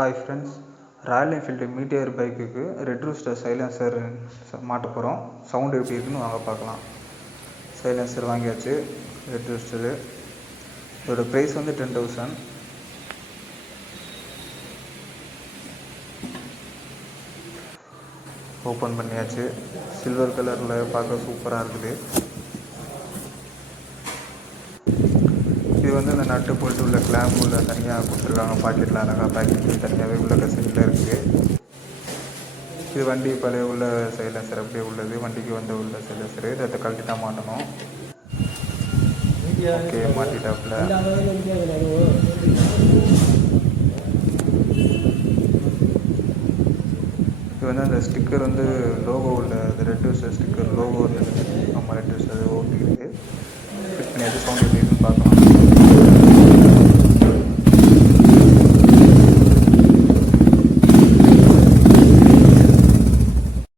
Hi friends, Royal Enfield Meteor பைக்குக்கு red rooster silencer மாட்ட போகிறோம். சவுண்டு எப்படி இருக்குன்னு வாங்க பார்க்கலாம். சைலன்சர் வாங்கியாச்சு. ரெட் ரூஸ்டரு இதோட ப்ரைஸ் வந்து 10,000. ஓப்பன் பண்ணியாச்சு. சில்வர் கலரில் பார்க்க சூப்பராக இருக்குது. இது வந்து இந்த நட்டு போட்டு உள்ள கிளாம்ப் உள்ள தனியாக கொடுத்துருக்காங்க. பாக்கெட்டில் அழகாக பேக்கிங் பண்ணி தனியாகவே உள்ள கசையில் இருக்குது. இது வண்டி பழைய உள்ள சைலன்சர் அப்படியே உள்ளது. வண்டிக்கு வந்து உள்ள சைலன்சர் இதை கழட்டி தான் மாட்டணும். ஓகே, மாட்டிட்டாப்புல. இது வந்து அந்த ஸ்டிக்கர் வந்து லோகோ உள்ள அந்த ரெட் ரூஸ்டர் ஸ்டிக்கர் லோகோ வந்து நம்ம ரெட் ரூஸ்டர் ஓட்டிக்கிட்டு ஃபிட் பண்ணியாச்சு. சவுண்ட் எப்படி இருக்குன்னு பார்க்கலாம்.